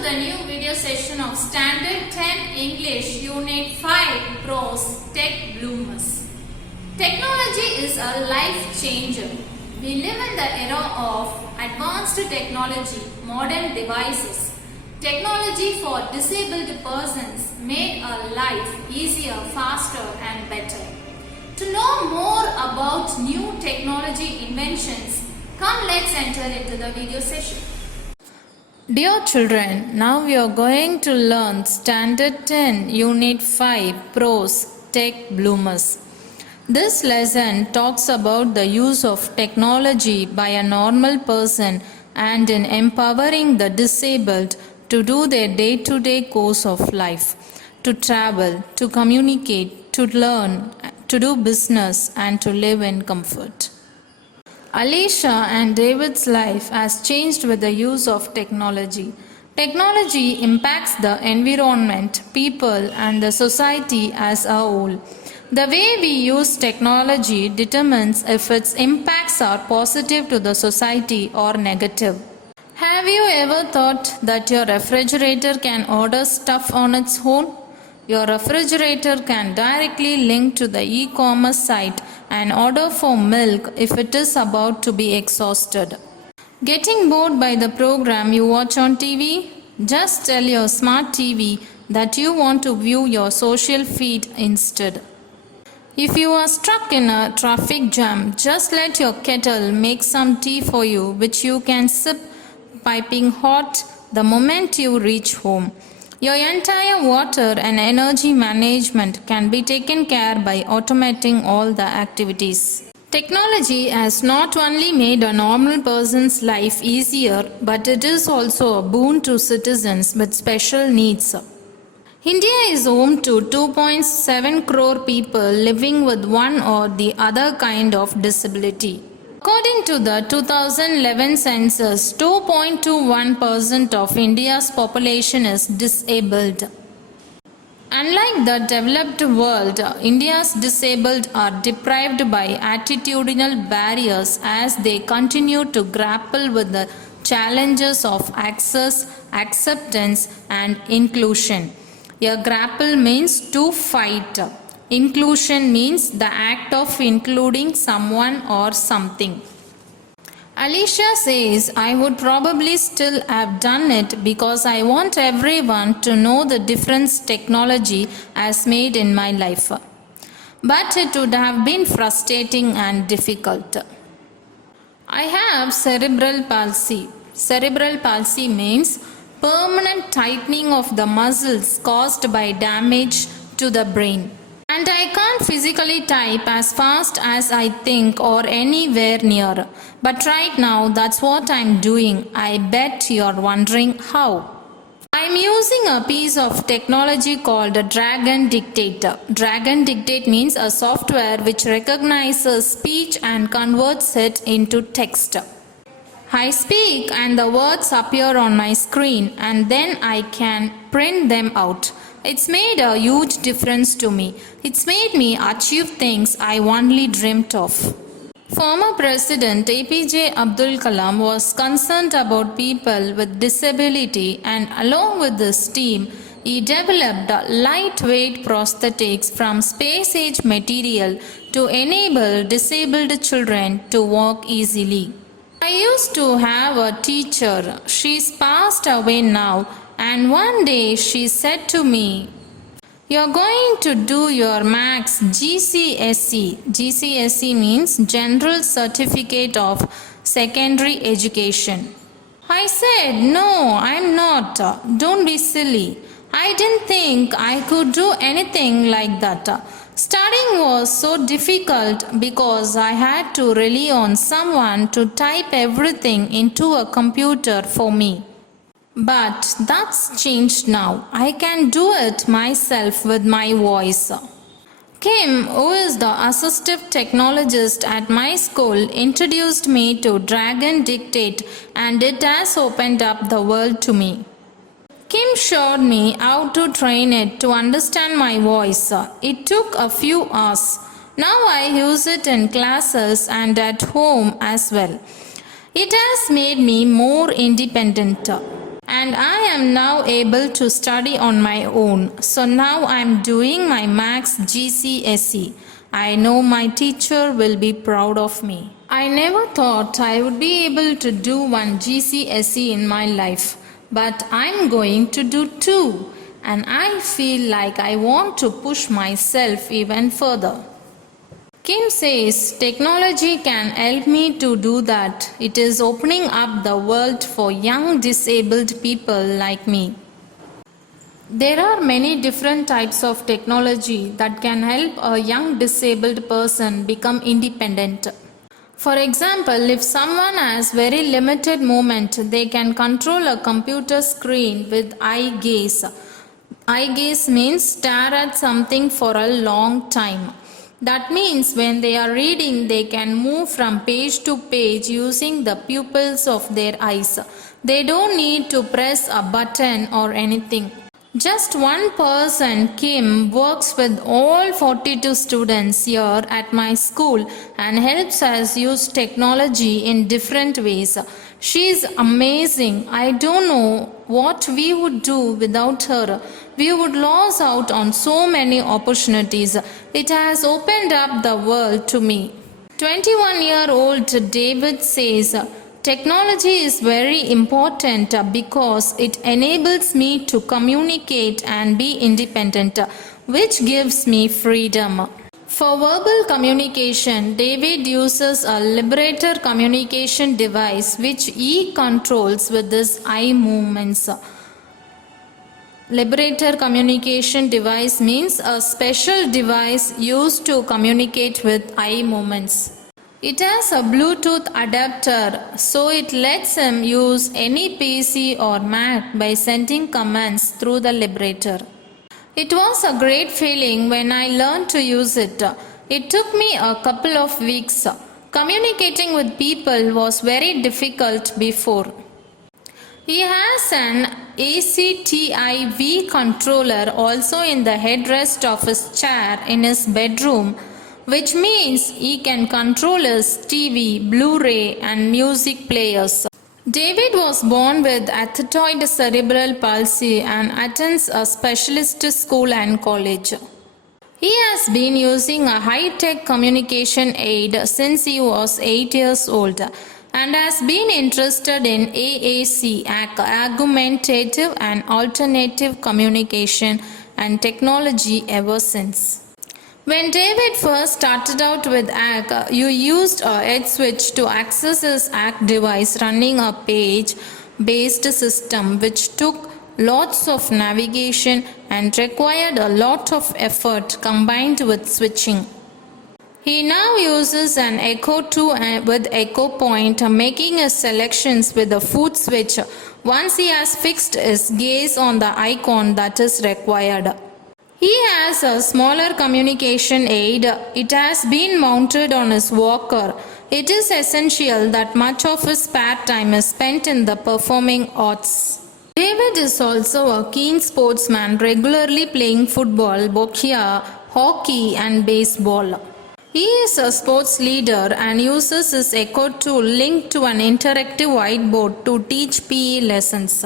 to the new video session of Standard 10 English Unit 5 Prose Tech Bloomers. Technology is a life changer. We live in the era of advanced technology, modern devices. Technology for disabled persons made our life easier, faster and better. To know more about new technology inventions, come let's enter into the video session. Dear children, now we are going to learn Standard 10 Unit 5 Prose Tech Bloomers. This lesson talks about the use of technology by a normal person and in empowering the disabled to do their day-to-day course of life, to travel, to communicate, to learn, to do business and to live in comfort. Alicia and David's life has changed with the use of technology. Technology impacts the environment, people, and the society as a whole. The way we use technology determines if its impacts are positive to the society or negative. Have you ever thought that your refrigerator can order stuff on its own? Your refrigerator can directly link to the e-commerce site and order for milk if it is about to be exhausted. Getting bored by the program you watch on TV? Just tell your smart TV that you want to view your social feed instead. If you are stuck in a traffic jam, just let your kettle make some tea for you, which you can sip piping hot the moment you reach home. Your entire water and energy management can be taken care by automating all the activities. Technology has not only made a normal person's life easier, but it is also a boon to citizens with special needs. India is home to 2.7 crore people living with one or the other kind of disability. According to the 2011 census, 2.21% of India's population is disabled. Unlike the developed world, India's disabled are deprived by attitudinal barriers as they continue to grapple with the challenges of access, acceptance, and inclusion. A grapple means to fight. Inclusion means the act of including someone or something. Alicia says, I would probably still have done it because I want everyone to know the difference technology has made in my life. But it would have been frustrating and difficult. I have cerebral palsy. Cerebral palsy means permanent tightening of the muscles caused by damage to the brain. And I can't physically type as fast as I think or anywhere near. But right now, that's what I'm doing. I bet you're wondering how. I'm using a piece of technology called Dragon Dictate. Dragon Dictate means a software which recognizes speech and converts it into text. I speak and the words appear on my screen and then I can print them out. It's made a huge difference to me. It's made me achieve things I only dreamt of. Former President APJ Abdul Kalam was concerned about people with disability and along with his team, he developed lightweight prosthetics from space-age material to enable disabled children to walk easily. I used to have a teacher. She's passed away now. And one day she said to me, you're going to do your Max GCSE. GCSE means General Certificate of Secondary Education. I said, no, I'm not. Don't be silly. I didn't think I could do anything like that. Studying was so difficult because I had to rely on someone to type everything into a computer for me. But that's changed now. I can do it myself with my voice. Kim, who is the assistive technologist at my school, introduced me to Dragon Dictate and it has opened up the world to me. Kim showed me how to train it to understand my voice. It took a few hours. Now I use it in classes and at home as well. It has made me more independent. and I am now able to study on my own. So now I am doing my Max GCSE. I know my teacher will be proud of me. I never thought I would be able to do one GCSE in my life, but I'm going to do two, and I feel like I want to push myself even further. Kim says technology can help me to do that. It is opening up the world for young disabled people like me. There are many different types of technology that can help a young disabled person become independent. For example, if someone has very limited movement, they can control a computer screen with eye gaze. Eye gaze means stare at something for a long time. That means when they are reading, they can move from page to page using the pupils of their eyes. They don't need to press a button or anything. Just one person, Kim, works with all 42 students here at my school and helps us use technology in different ways. She is amazing. I don't know what we would do without her. We would lose out on so many opportunities. It has opened up the world to me. 21-year-old David says, technology is very important because it enables me to communicate and be independent, which gives me freedom. For verbal communication, David uses a Liberator communication device which he controls with his eye movements. Liberator communication device means a special device used to communicate with eye movements. It has a Bluetooth adapter, so it lets him use any PC or Mac by sending commands through the Liberator. It was a great feeling when I learned to use it. It took me a couple of weeks. Communicating with people was very difficult before. He has an ACTIV controller also in the headrest of his chair in his bedroom, which means he can control his TV, Blu-ray and music players. David was born with athetoid cerebral palsy and attends a specialist school and college. He has been using a high-tech communication aid since he was 8 years old and has been interested in AAC, Augmentative and Alternative Communication and Technology ever since. When David first started out with ACK, you used a head switch to access his ACK device running a page-based system which took lots of navigation and required a lot of effort combined with switching. He now uses an Echo 2 with Echo Point, making his selections with a foot switch once he has fixed his gaze on the icon that is required. He has a smaller communication aid. It has been mounted on his walker. It is essential that much of his spare time is spent in the performing arts. David is also a keen sportsman, regularly playing football, boccia, hockey and baseball. He is a sports leader and uses his Echo tool linked to an interactive whiteboard to teach PE lessons.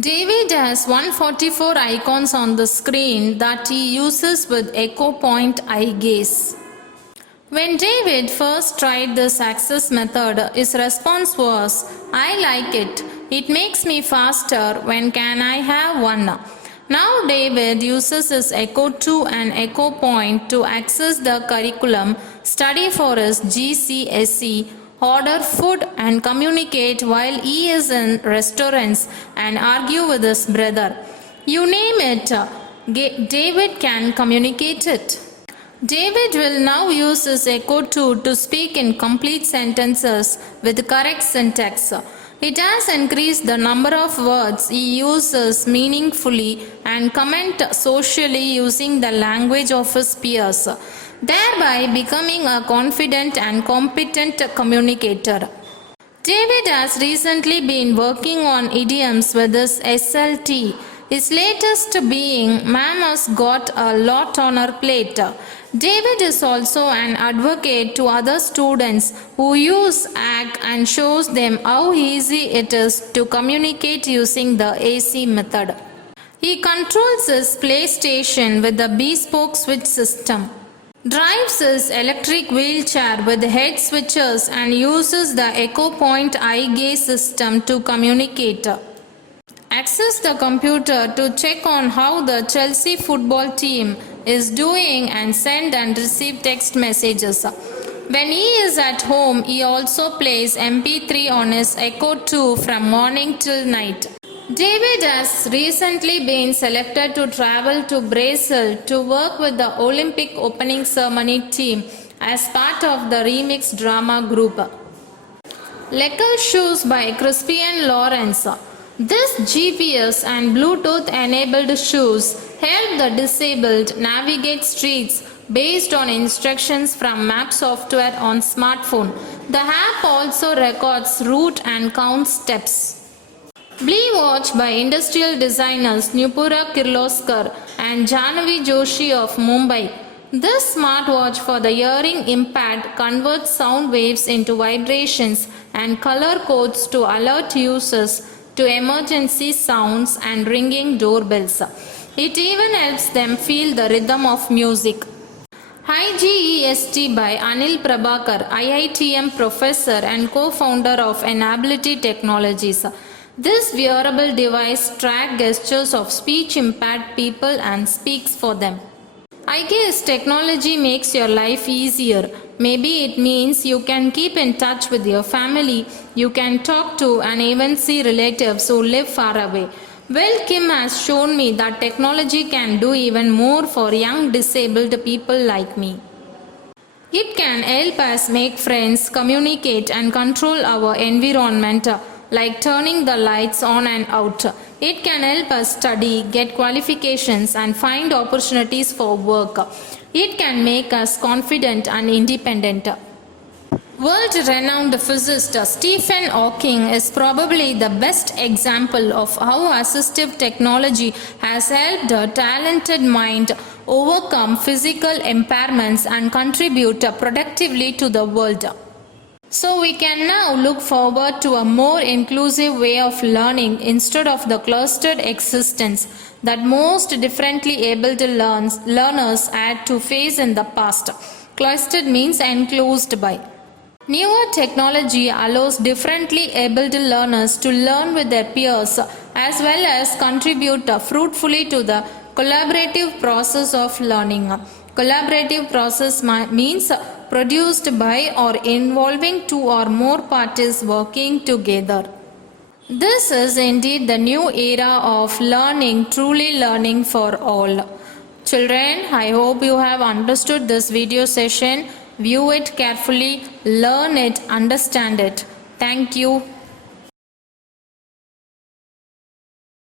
David has 144 icons on the screen that he uses with Echo Point eye gaze. When David first tried this access method, his response was, "I like it. It makes me faster. When can I have one?" Now David uses his Echo 2 and Echo Point to access the curriculum, study for his GCSE, order food and communicate while he is in restaurants and argue with his brother. You name it, David can communicate it. David will now use his Echo 2 to speak in complete sentences with correct syntax. It has increased the number of words he uses meaningfully and comment socially using the language of his peers, thereby becoming a confident and competent communicator. David has recently been working on idioms with his SLT, his latest being "Mama's got a lot on her plate." David is also an advocate to other students who use ACT and shows them how easy it is to communicate using the AC method. He controls his PlayStation with the bespoke switch system, drives his electric wheelchair with head switches and uses the Echo Point eye gaze system to communicate. Access the computer to check on how the Chelsea football team is doing and send and receive text messages. When he is at home, he also plays MP3 on his Echo 2 from morning till night. David has recently been selected to travel to Brazil to work with the Olympic opening ceremony team as part of the remix drama group. Lekel Shoes by Crispian Lawrence. This GPS and Bluetooth enabled shoes help the disabled navigate streets based on instructions from map software on smartphone. The app also records route and counts steps. Blee Watch by industrial designers Nupura Kirloskar and Jahnavi Joshi of Mumbai. This smartwatch for the hearing impaired converts sound waves into vibrations and color codes to alert users to emergency sounds and ringing doorbells. It even helps them feel the rhythm of music. HiGEST by Anil Prabhakar, IITM professor and co-founder of Enability Technologies. This wearable device tracks gestures of speech impaired people and speaks for them. I guess technology makes your life easier. Maybe it means you can keep in touch with your family, you can talk to and even see relatives who live far away. Well, Kim has shown me that technology can do even more for young disabled people like me. It can help us make friends, communicate and control our environment, like turning the lights on and out. It can help us study, get qualifications and find opportunities for work. It can make us confident and independent. World-renowned physicist Stephen Hawking is probably the best example of how assistive technology has helped a talented mind overcome physical impairments and contribute productively to the world. So we can now look forward to a more inclusive way of learning instead of the clustered existence that most differently abled learners had to face in the past. Clustered means enclosed by. Newer technology allows differently abled learners to learn with their peers as well as contribute fruitfully to the collaborative process of learning. Collaborative process means produced by or involving two or more parties working together. This is indeed the new era of learning, truly learning for all. Children, I hope you have understood this video session. View it carefully, learn it, understand it. Thank you.